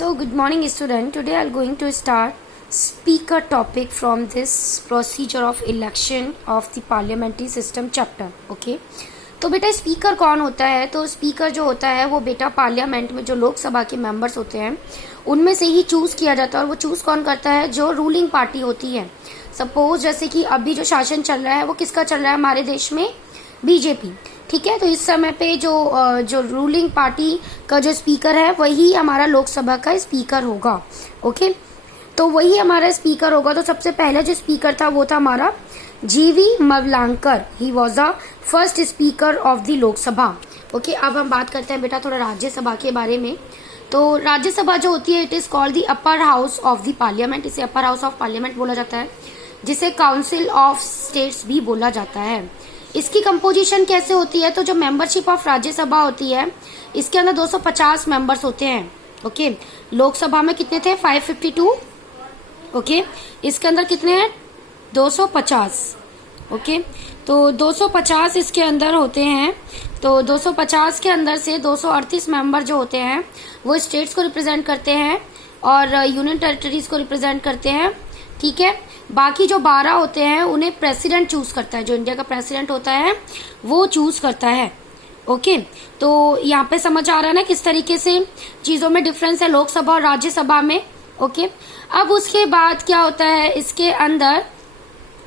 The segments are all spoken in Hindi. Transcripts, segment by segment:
So, good morning, student. Today, I am going to start speaker topic from this procedure of election of the parliamentary system chapter. Okay. तो बेटा स्पीकर कौन होता है? तो स्पीकर जो होता है वो बेटा पार्लियामेंट में जो लोकसभा के मेंबर्स होते हैं उनमें से ही चूज किया जाता है, और वो चूज कौन करता है? जो रूलिंग पार्टी होती है. सपोज जैसे कि अभी जो शासन चल रहा है वो किसका चल रहा है हमारे देश में? बीजेपी. ठीक है. तो इस समय पे जो रूलिंग पार्टी का जो स्पीकर है वही हमारा लोकसभा का स्पीकर होगा. ओके. तो वही हमारा स्पीकर होगा. तो सबसे पहले जो स्पीकर था वो था हमारा जीवी Mavalankar. He was the first speaker of the Lok Sabha. Okay. अब हम बात करते हैं बेटा थोड़ा राज्यसभा के बारे में. तो राज्यसभा जो होती है it is called the upper house of the parliament. इसे अपर हाउस ऑफ पार्लियामेंट बोला जाता है, जिसे काउंसिल ऑफ स्टेट्स भी बोला जाता है. इसकी कंपोजिशन कैसे होती है? तो जो मेंबरशिप ऑफ राज्यसभा होती है इसके अंदर 250 मेंबर्स होते हैं. ओके. लोकसभा में कितने थे? 552. ओके. इसके अंदर कितने हैं? 250. ओके. तो 250 इसके अंदर होते हैं. तो 250 के अंदर से 238 मेंबर जो होते हैं वो स्टेट्स को रिप्रेजेंट करते हैं और यूनियन टेरिटरीज को रिप्रेजेंट करते हैं. ठीक है. बाकी जो 12 होते हैं उन्हें प्रेसिडेंट चूज करता है. जो इंडिया का प्रेसिडेंट होता है वो चूज करता है. ओके. तो यहाँ पे समझ आ रहा है ना किस तरीके से चीजों में डिफरेंस है लोकसभा और राज्यसभा में. ओके. अब उसके बाद क्या होता है इसके अंदर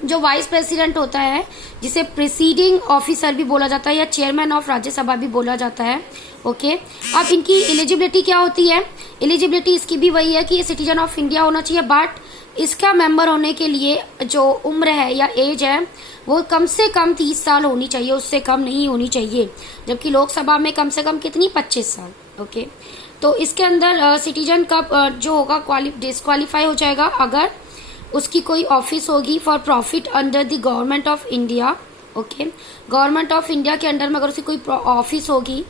जो वाइस प्रेसिडेंट होता है जिसे प्रिसीडिंग ऑफिसर भी बोला जाता है या चेयरमैन ऑफ राज्यसभा भी बोला जाता है. ओके. अब इनकी एलिजिबिलिटी क्या होती है? एलिजिबिलिटी इसकी भी वही है कि ये सिटीजन ऑफ इंडिया होना चाहिए, बट इसका मेंबर होने के लिए जो उम्र है या एज है वो कम से कम 30 साल होनी चाहिए, उससे कम नहीं होनी चाहिए. जबकि लोकसभा में कम से कम कितनी? 25 साल. ओके. तो इसके अंदर सिटीजन का जो होगा डिस्क्वालीफाई हो जाएगा अगर उसकी कोई ऑफिस होगी for profit under the government of India. Okay. Government of India के अंडर में अगर उसकी कोई ऑफिस होगी,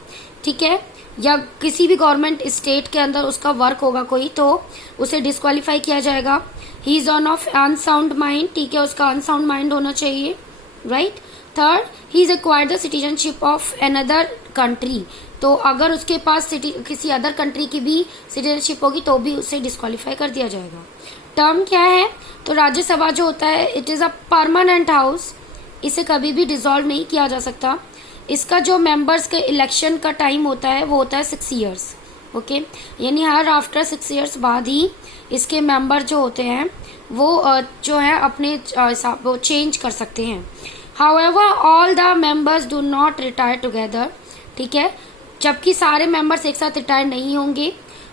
ठीक है, या किसी भी गवर्नमेंट स्टेट के अंदर उसका वर्क होगा कोई, तो उसे डिस्क्वालीफाई किया जाएगा. He is on off unsound mind. ठीक है. उसका अनसाउंड माइंड होना चाहिए. Right. Third, he is acquired the citizenship of another country. तो अगर उसके पास किसी अदर कंट्री की भी सिटीजनशिप होगी तो भी उसे डिस्क्वालीफाई कर दिया जाएगा. टर्म क्या है? तो राज्यसभा जो होता है it is a permanent house. इसे कभी भी डिसॉल्व नहीं किया जा सकता. इसका जो मेंबर्स के इलेक्शन का टाइम होता है वो होता है 6 ईयर्स. ओके. यानी हर आफ्टर 6 ईयर्स बाद ही इसके मेंबर जो होते हैं वो जो है अपने वो चेंज कर सकते हैं. However all the members do not retire together. ठीक है. जबकि सारे मेंबर्स एक साथ रिटायर नहीं होंगे.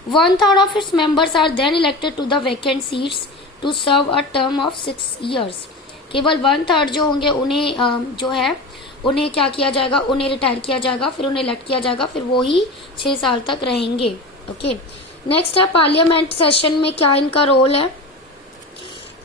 1/3 of its members are then elected to the vacant seats to serve a term of 6 years. केवल 1/3 जो होंगे उन्हें जो है उन्हें क्या किया जाएगा? उन्हें रिटायर किया जाएगा, फिर उन्हें इलेक्ट किया जाएगा, फिर वो ही 6 साल तक रहेंगे. ओके. नेक्स्ट है पार्लियामेंट सेशन में क्या इनका रोल है.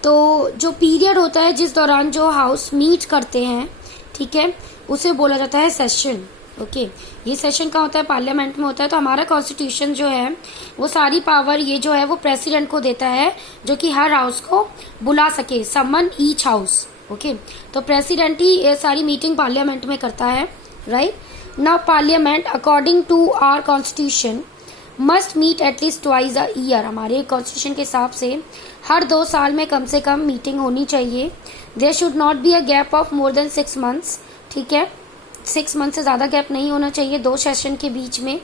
तो जो पीरियड होता है जिस दौरान जो हाउस मीट करते हैं, ठीक है, उसे बोला जाता है सेशन. ओके. ये सेशन का होता है पार्लियामेंट में होता है. तो हमारा कॉन्स्टिट्यूशन जो है वो सारी पावर ये जो है वो प्रेसिडेंट को देता है जो कि हर हाउस को बुला सके. Summon each house. ओके. तो प्रेसिडेंट ही ये सारी मीटिंग पार्लियामेंट में करता है. Right. Now parliament according to our constitution must meet at least twice a year. हमारे कॉन्स्टिट्यूशन के हिसाब से हर 2 साल में कम से कम मीटिंग होनी चाहिए. There should not be a gap of more than 6 months. ठीक है. 6 मंथ से ज्यादा गैप नहीं होना चाहिए 2 सेशन के बीच में.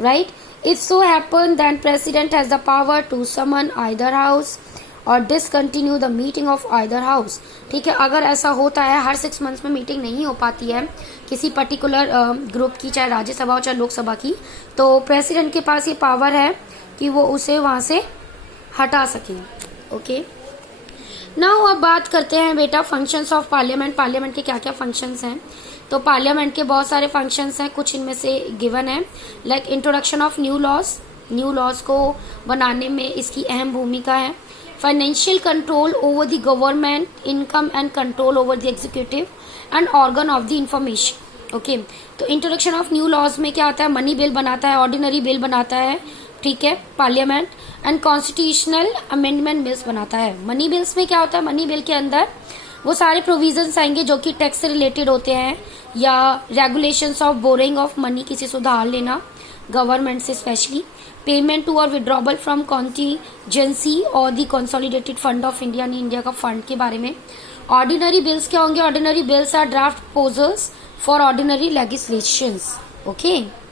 Right. If so happen then president has the power to summon either house और discontinue the meeting of either house. ठीक है. अगर ऐसा होता है हर 6 मंथ्स में मीटिंग नहीं हो पाती है किसी पर्टिकुलर ग्रुप की, चाहे राज्यसभा हो चाहे लोकसभा की, तो प्रेसिडेंट के पास ये पावर है कि वो उसे वहां से हटा सके. ओके. नाउ अब बात करते हैं बेटा फंक्शंस ऑफ पार्लियामेंट. पार्लियामेंट के क्या क्या फंक्शंस हैं? तो पार्लियामेंट के बहुत सारे फंक्शंस हैं, कुछ इनमें से गिवन है. Like introduction of new laws. New laws को बनाने में इसकी अहम भूमिका है. Financial control over the government, income and control over the executive and organ of the information. Okay. तो इंट्रोडक्शन ऑफ न्यू लॉज में क्या आता है? मनी बिल बनाता है, ऑर्डिनरी बिल बनाता है. ठीक है. Parliament and constitutional amendment bills बनाता है. मनी बिल्स में क्या होता है? मनी बिल के अंदर वो सारे प्रोविजंस आएंगे जो कि टैक्स से रिलेटेड होते हैं या regulations of borrowing of money, किसी से उधार लेना गवर्नमेंट से स्पेशली. पेमेंट टू और विड्रॉबल फ्रॉम कॉन्टीजेंसी और the consolidated fund of India, यानी इंडिया का फंड के बारे में। ऑर्डिनरी बिल्स क्या होंगे? Ordinary bills are draft proposals for ordinary legislations. Okay.